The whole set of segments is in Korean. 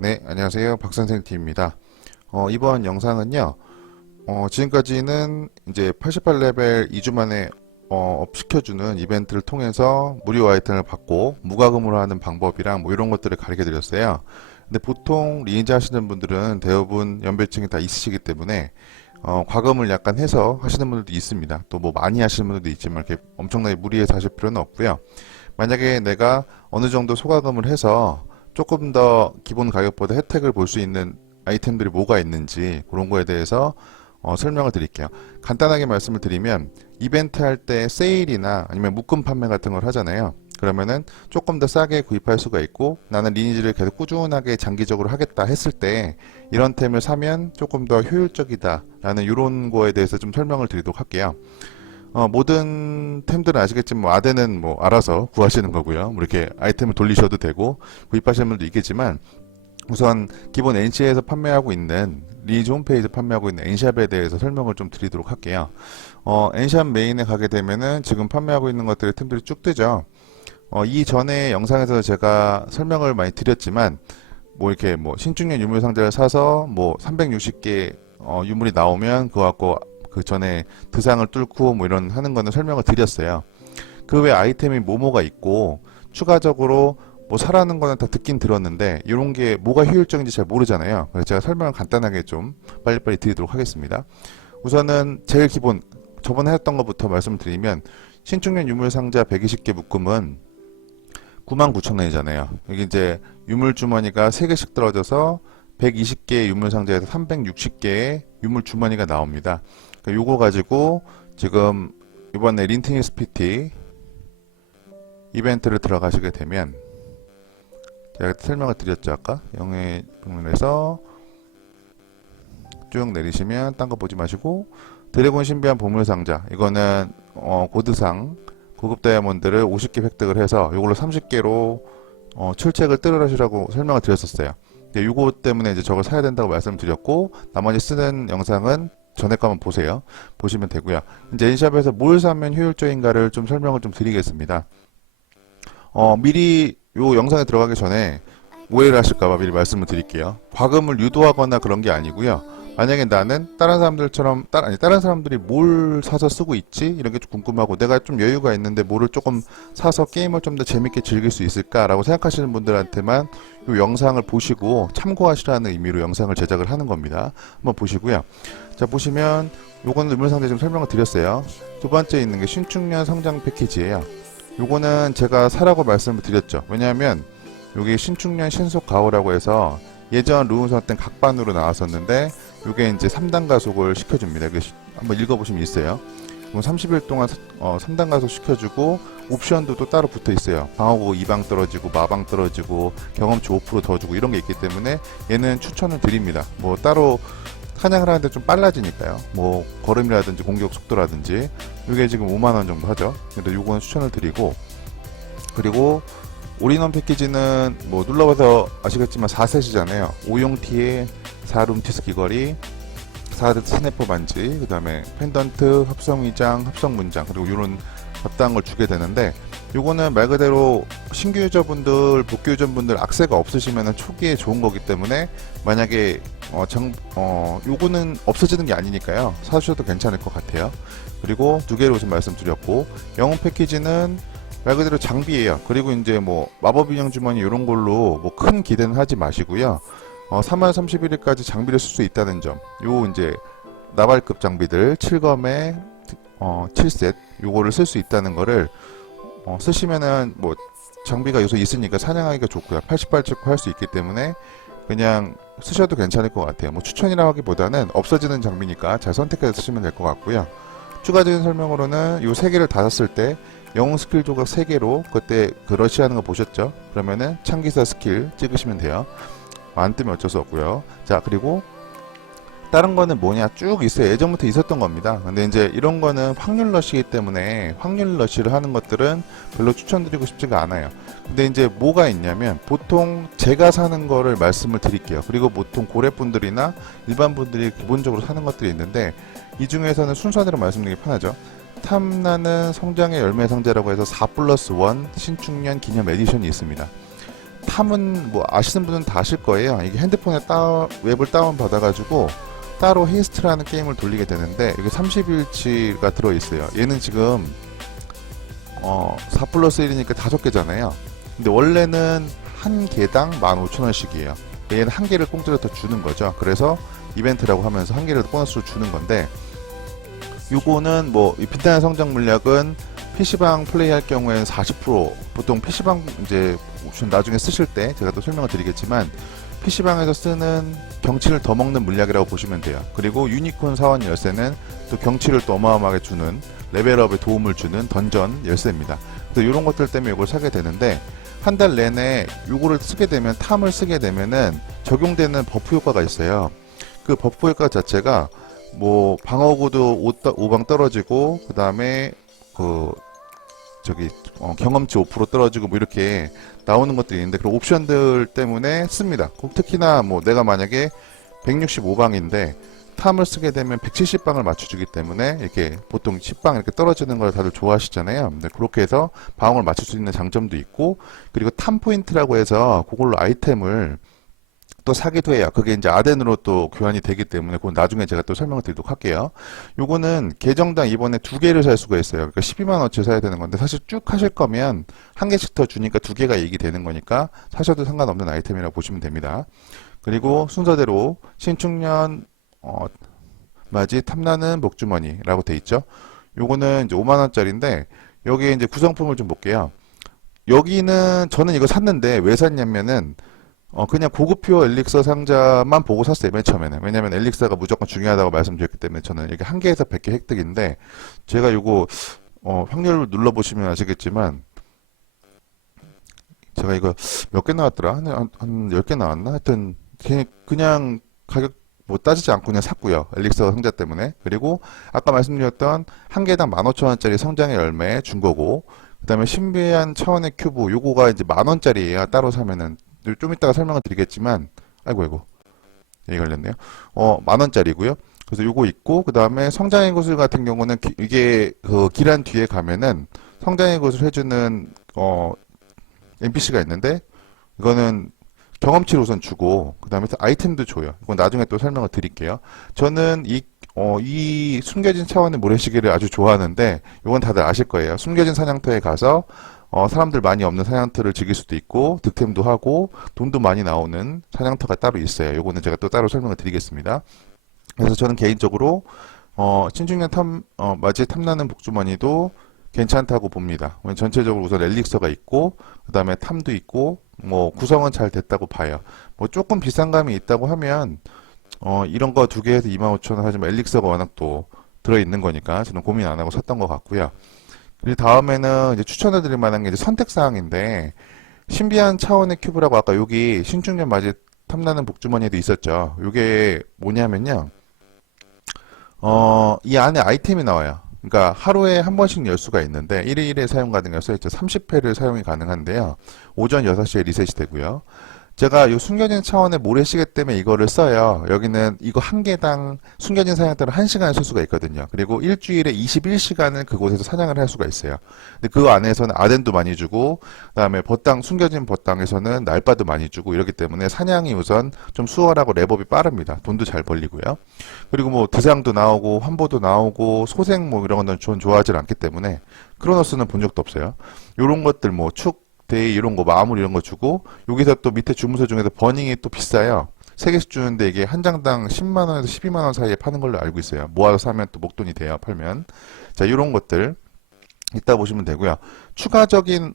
네, 안녕하세요. 박선생 팀입니다. 이번 영상은요, 지금까지는 이제 88레벨 2주 만에 업 시켜주는 이벤트를 통해서 무료 아이템을 받고 무과금으로 하는 방법이랑 뭐 이런 것들을 가르쳐 드렸어요. 근데 보통 리니지 하시는 분들은 대부분 연배층이 다 있으시기 때문에 과금을 약간 해서 하시는 분들도 있습니다. 또 뭐 많이 하시는 분들도 있지만 이렇게 엄청나게 무리해서 하실 필요는 없고요. 만약에 내가 어느 정도 소과금을 해서 조금 더 기본 가격보다 혜택을 볼 수 있는 아이템들이 뭐가 있는지 그런 거에 대해서 설명을 드릴게요. 간단하게 말씀을 드리면 이벤트 할 때 세일이나 아니면 묶음 판매 같은 걸 하잖아요. 그러면은 조금 더 싸게 구입할 수가 있고 나는 리니지를 계속 꾸준하게 장기적으로 하겠다 했을 때 이런 템을 사면 조금 더 효율적이다 라는 이런 거에 대해서 좀 설명을 드리도록 할게요. 모든 템들은 아시겠지만 뭐 아대는 뭐 알아서 구하시는 거고요. 뭐 이렇게 아이템을 돌리셔도 되고 구입하시는 분도 있겠지만 우선 기본 NC에서 판매하고 있는 리니지 홈페이지에서 판매하고 있는 엔샵에 대해서 설명을 좀 드리도록 할게요. 엔샵 메인에 가게 되면은 지금 판매하고 있는 것들의 템들이 쭉 뜨죠. 이전에 영상에서 제가 설명을 많이 드렸지만 뭐 이렇게 뭐 신축년 유물 상자를 사서 뭐 360개 유물이 나오면 그거 갖고 그 전에 드상을 뚫고 뭐 이런 하는 거는 설명을 드렸어요. 그 외 아이템이 뭐뭐가 있고 추가적으로 뭐 사라는 거는 다 듣긴 들었는데 이런 게 뭐가 효율적인지 잘 모르잖아요. 그래서 제가 설명을 간단하게 좀 빨리빨리 드리도록 하겠습니다. 우선은 제일 기본 저번에 했던 것부터 말씀을 드리면 신축년 유물 상자 120개 묶음은 99,000원이잖아요. 여기 이제 유물 주머니가 3개씩 떨어져서 120개의 유물 상자에서 360개의 유물 주머니가 나옵니다. 그러니까 요거 가지고 지금 이번에 린트닝 스피티 이벤트를 들어가시게 되면 제가 설명을 드렸죠 아까 영의 방문에서 쭉 내리시면 딴 거 보지 마시고 드래곤 신비한 보물상자 이거는 고드상 고급 다이아몬드를 50개 획득을 해서 이걸로 30개로 출첵을 뜰으시라고 설명을 드렸었어요. 근데 요거 때문에 이제 저걸 사야 된다고 말씀드렸고 나머지 쓰는 영상은 전에 거 한번 보세요. 보시면 되고요. 이제 엔샵에서 뭘 사면 효율적인가를 좀 설명을 좀 드리겠습니다. 미리 요 영상에 들어가기 전에 오해를 하실까봐 미리 말씀을 드릴게요. 과금을 유도하거나 그런 게 아니고요. 만약에 나는 다른 사람들처럼 다른 사람들이 뭘 사서 쓰고 있지 이런 게 좀 궁금하고 내가 좀 여유가 있는데 뭐를 조금 사서 게임을 좀 더 재밌게 즐길 수 있을까라고 생각하시는 분들한테만 이 영상을 보시고 참고하시라는 의미로 영상을 제작을 하는 겁니다. 한번 보시고요. 자 보시면 요거는 유물상자 좀 설명을 드렸어요. 두 번째 있는 게 신축년 성장 패키지예요. 요거는 제가 사라고 말씀을 드렸죠. 왜냐하면 요게 신축년 신속 가오라고 해서 예전 루운선 땐 각반으로 나왔었는데 요게 이제 3단 가속을 시켜줍니다. 한번 읽어보시면 있어요. 30일 동안 3단 가속 시켜주고 옵션도 또 따로 붙어 있어요. 방어구 2방 떨어지고 마방 떨어지고 경험치 5%더 주고 이런 게 있기 때문에 얘는 추천을 드립니다. 뭐 따로 사냥을 하는데 좀 빨라지니까요. 뭐 걸음이라든지 공격 속도라든지 이게 지금 5만원 정도 하죠. 근데 요거는 추천을 드리고 그리고 올인원 패키지는 뭐 눌러봐서 아시겠지만 4셋이잖아요. 5용티에 4룸티스 귀걸이 4드 스냅퍼 반지 그 다음에 펜던트 합성위장 합성문장 그리고 이런 잡다한 걸 주게 되는데 요거는 말 그대로 신규 유저분들 복귀 유저분들 악세가 없으시면 초기에 좋은 거기 때문에 만약에 요거는 없어지는 게 아니니까요 사주셔도 괜찮을 것 같아요. 그리고 두 개로 좀 말씀드렸고 영웅 패키지는 말 그대로 장비예요. 그리고 이제 뭐 마법 인형 주머니 이런 걸로 뭐 큰 기대는 하지 마시고요. 3월 31일까지 장비를 쓸 수 있다는 점. 요 이제 나발급 장비들 7검에 7셋 요거를 쓸 수 있다는 거를 쓰시면은 뭐 장비가 요새 있으니까 사냥하기가 좋고요. 80발 찍고 할 수 있기 때문에 그냥 쓰셔도 괜찮을 것 같아요. 뭐 추천이라 하기보다는 없어지는 장비니까 잘 선택해서 쓰시면 될 것 같고요. 추가적인 설명으로는 요 3개를 다 샀을 때 영웅 스킬 조각 3개로 그때 그 러시하는 거 보셨죠? 그러면은 창기사 스킬 찍으시면 돼요. 안 뜨면 어쩔 수 없고요. 자 그리고 다른 거는 뭐냐 쭉 있어요. 예전부터 있었던 겁니다. 근데 이제 이런 거는 확률 러시이기 때문에 확률 러시를 하는 것들은 별로 추천드리고 싶지가 않아요. 근데 이제 뭐가 있냐면 보통 제가 사는 거를 말씀을 드릴게요. 그리고 보통 고래분들이나 일반 분들이 기본적으로 사는 것들이 있는데 이 중에서는 순서대로 말씀드리기 편하죠. 탐나는 성장의 열매 상자라고 해서 4+1 신축년 기념 에디션이 있습니다. 탐은 뭐 아시는 분은 다 아실 거예요. 이게 핸드폰에 웹을 다운 받아가지고 따로 헤이스트라는 게임을 돌리게 되는데 여기 30일치가 들어있어요. 얘는 지금 4 플러스 1이니까 5개잖아요. 근데 원래는 한 개당 15,000원씩이에요. 얘는 한 개를 공짜로 더 주는 거죠. 그래서 이벤트라고 하면서 한 개를 보너스로 주는 건데, 요거는 뭐 이 빛나는 성장 물약은 PC방 플레이할 경우에는 40%, 보통 PC방 이제 옵션 나중에 쓰실 때 제가 또 설명을 드리겠지만 PC방에서 쓰는 경치를 더 먹는 물약이라고 보시면 돼요. 그리고 유니콘 사원 열쇠는 또 경치를 또 어마어마하게 주는, 레벨업에 도움을 주는 던전 열쇠입니다. 그래서 이런 것들 때문에 이걸 사게 되는데, 한 달 내내 요거를 쓰게 되면, 탐을 쓰게 되면은 적용되는 버프 효과가 있어요. 그 버프 효과 자체가 뭐 방어구도 5방 떨어지고, 그 다음에 그 경험치 5% 떨어지고 뭐 이렇게 나오는 것들이 있는데, 그런 옵션들 때문에 씁니다. 특히나 뭐 내가 만약에 165방인데 탐을 쓰게 되면 170방을 맞춰주기 때문에 이렇게 보통 10방 이렇게 떨어지는 걸 다들 좋아하시잖아요. 근데 그렇게 해서 방어를 맞출 수 있는 장점도 있고, 그리고 탐 포인트라고 해서 그걸로 아이템을 또 사기도 해요. 그게 이제 아덴으로 또 교환이 되기 때문에 그건 나중에 제가 또 설명을 드리도록 할게요. 요거는 계정당 이번에 2개를 살 수가 있어요. 그러니까 12만원치 사야 되는 건데, 사실 쭉 하실 거면 한 개씩 더 주니까 2개가 이익이 되는 거니까 사셔도 상관없는 아이템이라고 보시면 됩니다. 그리고 순서대로 신축년 맞이 탐나는 복주머니라고 돼 있죠. 요거는 이제 5만원짜리인데 여기에 이제 구성품을 좀 볼게요. 여기는 저는 이거 샀는데 왜 샀냐면은 그냥 고급표 엘릭서 상자만 보고 샀어요, 맨 처음에는. 왜냐면 엘릭서가 무조건 중요하다고 말씀드렸기 때문에. 저는 이게 1개에서 100개 획득인데, 제가 요거 확률을 눌러보시면 아시겠지만, 제가 이거 몇 개 나왔더라? 한 10개 나왔나? 하여튼 그냥 가격 뭐 따지지 않고 그냥 샀고요. 엘릭서 상자 때문에. 그리고 아까 말씀드렸던 1개당 15,000원짜리 성장의 열매 준 거고, 그 다음에 신비한 차원의 큐브, 요거가 이제 10,000원짜리예요. 따로 사면은. 좀 이따가 설명을 드리겠지만, 아이고 얘기 걸렸네요. 10,000원짜리고요. 그래서 요거 있고, 그 다음에 성장의 구슬 같은 경우는 이게 그 기란 뒤에 가면은 성장의 구슬 해주는 NPC가 있는데, 이거는 경험치를 우선 주고 그 다음에 아이템도 줘요. 이건 나중에 또 설명을 드릴게요. 저는 이 숨겨진 차원의 모래시계를 아주 좋아하는데, 이건 다들 아실 거예요. 숨겨진 사냥터에 가서 사람들 많이 없는 사냥터를 즐길 수도 있고, 득템도 하고 돈도 많이 나오는 사냥터가 따로 있어요. 요거는 제가 또 따로 설명을 드리겠습니다. 그래서 저는 개인적으로 신중년 맞이 탐나는 복주머니도 괜찮다고 봅니다. 전체적으로 우선 엘릭서가 있고, 그 다음에 탐도 있고, 뭐 구성은 잘 됐다고 봐요. 뭐 조금 비싼 감이 있다고 하면 이런 거 2개에서 25,000원 하지만 엘릭서가 워낙 또 들어있는 거니까 저는 고민 안 하고 샀던 것 같고요. 그리고 다음에는 이제 추천해 드릴 만한 게 이제 선택사항인데, 신비한 차원의 큐브라고 아까 여기 신중년 맞이 탐나는 복주머니에도 있었죠. 이게 뭐냐면요, 이 안에 아이템이 나와요. 그러니까 하루에 한 번씩 열 수가 있는데 1회 사용 가능해서 써있죠. 30회를 사용이 가능한데요. 오전 6시에 리셋이 되고요. 제가 이 숨겨진 차원의 모래시계 때문에 이거를 써요. 여기는 이거 1개당 숨겨진 사냥터를 1시간을 쓸 수가 있거든요. 그리고 일주일에 21시간을 그곳에서 사냥을 할 수가 있어요. 근데 그 안에서는 아덴도 많이 주고, 그 다음에 숨겨진 벗당에서는 날바도 많이 주고, 이렇기 때문에 사냥이 우선 좀 수월하고 랩업이 빠릅니다. 돈도 잘 벌리고요. 그리고 뭐 드상도 나오고 환보도 나오고 소생 뭐 이런 건 전 좋아하지 않기 때문에 크로노스는 본 적도 없어요. 요런 것들 뭐 데이 이런 거 마무리 이런 거 주고, 여기서 또 밑에 주문서 중에서 버닝이 또 비싸요. 3개씩 주는데 이게 한 장당 10만원에서 12만원 사이에 파는 걸로 알고 있어요. 모아서 사면 또 목돈이 돼요, 팔면. 자, 이런 것들 이따 보시면 되고요. 추가적인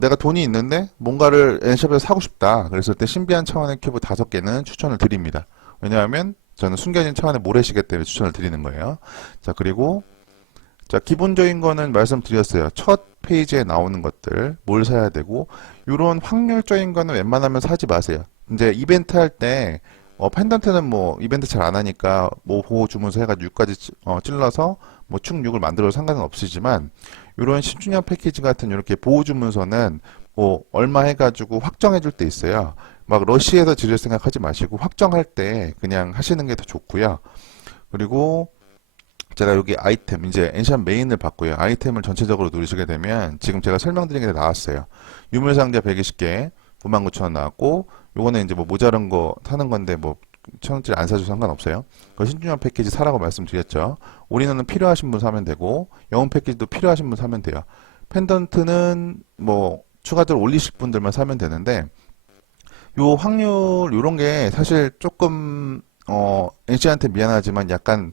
내가 돈이 있는데 뭔가를 N샵에서 사고 싶다 그랬을 때 신비한 차원의 큐브 5개는 추천을 드립니다. 왜냐하면 저는 숨겨진 차원의 모래시계 때문에 추천을 드리는 거예요. 자, 그리고 자, 기본적인 거는 말씀드렸어요. 첫 페이지에 나오는 것들, 뭘 사야 되고, 요런 확률적인 거는 웬만하면 사지 마세요. 이제 이벤트 할 때, 펜던트는 뭐, 이벤트 잘 안 하니까, 뭐, 보호 주문서 해가지고 6까지 찔러서, 뭐, 축 6을 만들어도 상관은 없으시지만, 요런 10주년 패키지 같은 이렇게 보호 주문서는, 뭐, 얼마 해가지고 확정해줄 때 있어요. 막, 러시에서 지를 생각하지 마시고, 확정할 때 그냥 하시는 게 더 좋고요. 그리고, 제가 여기 아이템, 이제 엔샵 메인을 봤고요. 아이템을 전체적으로 누르시게 되면 지금 제가 설명드린 게 나왔어요. 유물상자 120개, 99,000원 나왔고, 요거는 이제 뭐 모자란 거 사는 건데 뭐 1,000원짜리 안 사도 상관없어요. 그 신중년 패키지 사라고 말씀드렸죠. 올인원은 필요하신 분 사면 되고, 영웅 패키지도 필요하신 분 사면 돼요. 펜던트는 뭐 추가적으로 올리실 분들만 사면 되는데, 요 확률 요런 게 사실 조금 NC한테 미안하지만 약간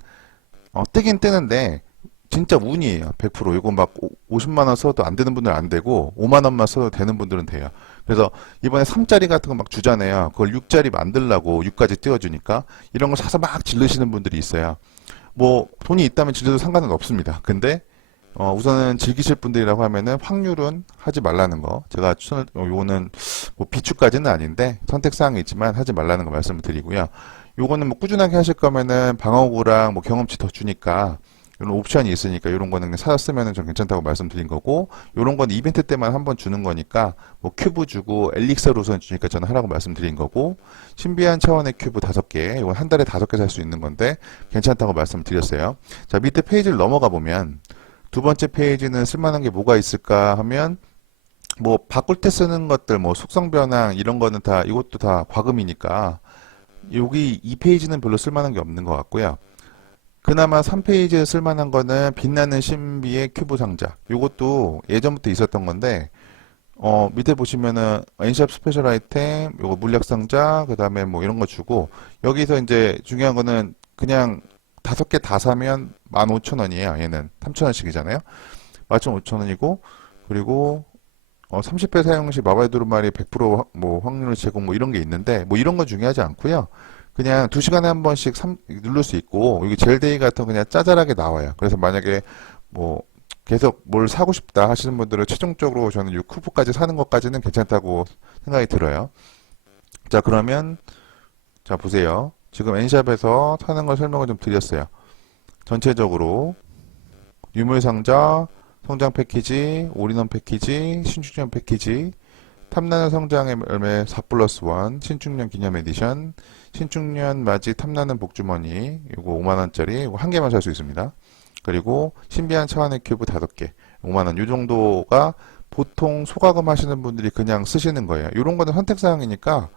뜨긴 뜨는데 진짜 운이에요. 100%. 이거 막 50만 원 써도 안 되는 분들은 안 되고 5만 원만 써도 되는 분들은 돼요. 그래서 이번에 3짜리 같은 거 막 주잖아요. 그걸 6짜리 만들라고 6까지 띄워주니까 이런 걸 사서 막 질르시는 분들이 있어요. 뭐 돈이 있다면 질러도 상관은 없습니다. 근데 우선은 즐기실 분들이라고 하면은 확률은 하지 말라는 거. 제가 추천을, 요거는 뭐 비추까지는 아닌데 선택사항이 있지만 하지 말라는 거 말씀을 드리고요. 요거는 뭐 꾸준하게 하실 거면은 방어구랑 뭐 경험치 더 주니까 이런 옵션이 있으니까 이런 거는 그냥 사서 쓰면은 좀 괜찮다고 말씀드린 거고, 요런 건 이벤트 때만 한번 주는 거니까 뭐 큐브 주고 엘릭서 우선 주니까 저는 하라고 말씀드린 거고, 신비한 차원의 큐브 5개, 이건 한 달에 5개 살 수 있는 건데 괜찮다고 말씀드렸어요. 자, 밑에 페이지를 넘어가 보면 두 번째 페이지는 쓸만한 게 뭐가 있을까 하면 뭐 바꿀 때 쓰는 것들 뭐 속성 변환 이런 거는 다 이것도 다 과금이니까 여기 이 페이지는 별로 쓸만한 게 없는 것 같고요. 그나마 3페이지에 쓸만한 거는 빛나는 신비의 큐브 상자. 이것도 예전부터 있었던 건데 밑에 보시면은 엔샵 스페셜 아이템, 요거 물약 상자, 그 다음에 뭐 이런 거 주고, 여기서 이제 중요한 거는 그냥 5개 다 사면 15,000원이에요. 얘는 3,000원씩이잖아요. 15,000원이고, 그리고 30회 사용 시 마바이 두루마리 100%뭐 확률 제공 뭐 이런 게 있는데, 뭐 이런 건 중요하지 않고요. 그냥 2시간에 한 번씩 누를 수 있고, 여기 젤데이 같은 거 그냥 짜잘하게 나와요. 그래서 만약에 뭐 계속 뭘 사고 싶다 하시는 분들은 최종적으로 저는 이 쿠프까지 사는 것까지는 괜찮다고 생각이 들어요. 자, 그러면 자 보세요. 지금 엔샵에서 사는 걸 설명을 좀 드렸어요. 전체적으로 유물상자, 성장 패키지, 올인원 패키지, 신축년 패키지, 탐나는 성장의 열매 4 플러스 1, 신축년 기념 에디션, 신축년 맞이 탐나는 복주머니, 이거 5만원짜리, 이거 한 개만 살 수 있습니다. 그리고 신비한 차원의 큐브 5개, 5만원. 이 정도가 보통 소가금 하시는 분들이 그냥 쓰시는 거예요. 이런 거는 선택사항이니까,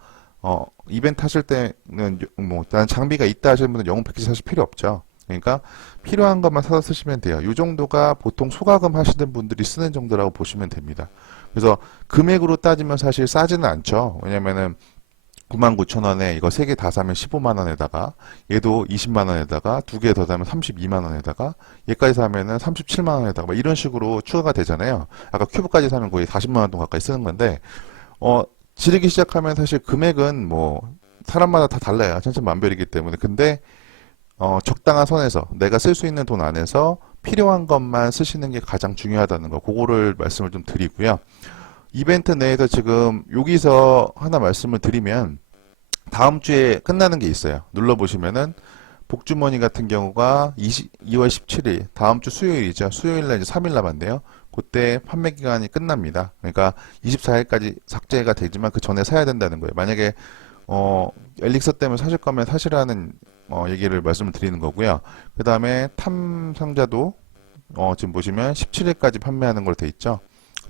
이벤트 하실 때는, 뭐, 나는 장비가 있다 하시는 분들은 영웅 패키지 사실 필요 없죠. 그러니까 필요한 것만 사서 쓰시면 돼요. 이 정도가 보통 소가금 하시는 분들이 쓰는 정도라고 보시면 됩니다. 그래서 금액으로 따지면 사실 싸지는 않죠. 왜냐면은 99,000원에 이거 3개 다 사면 15만원에다가, 얘도 20만원에다가, 2개 더 사면 32만원에다가, 얘까지 사면은 37만원에다가, 뭐 이런 식으로 추가가 되잖아요. 아까 큐브까지 사면 거의 40만원 돈 가까이 쓰는 건데, 지르기 시작하면 사실 금액은 뭐, 사람마다 다 달라요. 천차만별이기 때문에. 근데, 적당한 선에서, 내가 쓸 수 있는 돈 안에서 필요한 것만 쓰시는 게 가장 중요하다는 거, 그거를 말씀을 좀 드리고요. 이벤트 내에서 지금 여기서 하나 말씀을 드리면 다음 주에 끝나는 게 있어요. 눌러보시면은 복주머니 같은 경우가 2월 17일 다음 주 수요일이죠. 수요일날 이제 3일 남았네요. 그때 판매 기간이 끝납니다. 그러니까 24일까지 삭제가 되지만 그 전에 사야 된다는 거예요. 만약에 엘릭서 때문에 사실 거면 사시라는 얘기를 말씀을 드리는 거고요. 그 다음에 탐 상자도 지금 보시면 17일까지 판매하는 걸로 돼 있죠.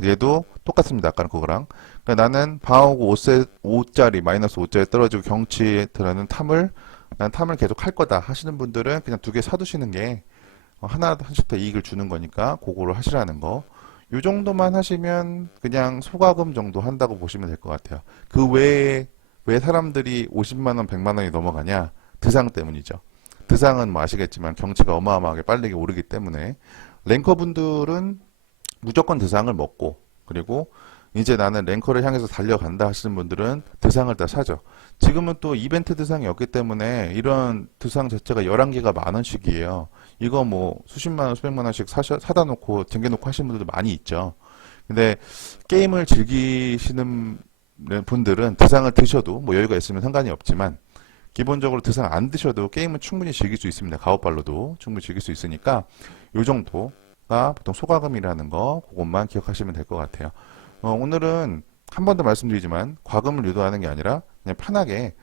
얘도 똑같습니다. 아까는 그거랑. 그러니까 나는 방어구 5짜리, 마이너스 5짜리 떨어지고 경치에 들어가는 난 탐을 계속 할 거다 하시는 분들은 그냥 2개 사두시는 게 하나씩 더 이익을 주는 거니까 그거를 하시라는 거. 요 정도만 하시면 그냥 소가금 정도 한다고 보시면 될 것 같아요. 그 외에 왜 사람들이 50만원, 100만원이 넘어가냐? 드상 때문이죠. 드상은 뭐 아시겠지만 경치가 어마어마하게 빠르게 오르기 때문에 랭커 분들은 무조건 드상을 먹고, 그리고 이제 나는 랭커를 향해서 달려간다 하시는 분들은 드상을 다 사죠. 지금은 또 이벤트 드상이 없기 때문에 이런 드상 자체가 11개가 만원씩이에요. 이거 뭐 수십만원, 수백만원씩 사다 놓고 쟁겨놓고 하시는 분들도 많이 있죠. 근데 게임을 즐기시는 분들은 드상을 드셔도 뭐 여유가 있으면 상관이 없지만 기본적으로 드상 안 드셔도 게임은 충분히 즐길 수 있습니다. 가오빨로도 충분히 즐길 수 있으니까 요 정도가 보통 소가금이라는 거 그것만 기억하시면 될 것 같아요. 오늘은 한 번 더 말씀드리지만 과금을 유도하는 게 아니라 그냥 편하게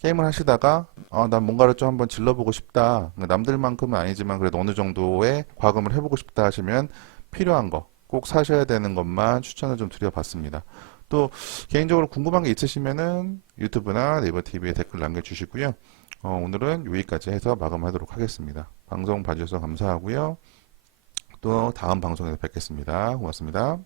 게임을 하시다가 난 뭔가를 좀 한번 질러보고 싶다. 남들만큼은 아니지만 그래도 어느 정도의 과금을 해보고 싶다 하시면 필요한 거 꼭 사셔야 되는 것만 추천을 좀 드려봤습니다. 또 개인적으로 궁금한 게 있으시면은 유튜브나 네이버 TV에 댓글 남겨주시고요. 오늘은 여기까지 해서 마감하도록 하겠습니다. 방송 봐주셔서 감사하고요. 또 다음 방송에서 뵙겠습니다. 고맙습니다.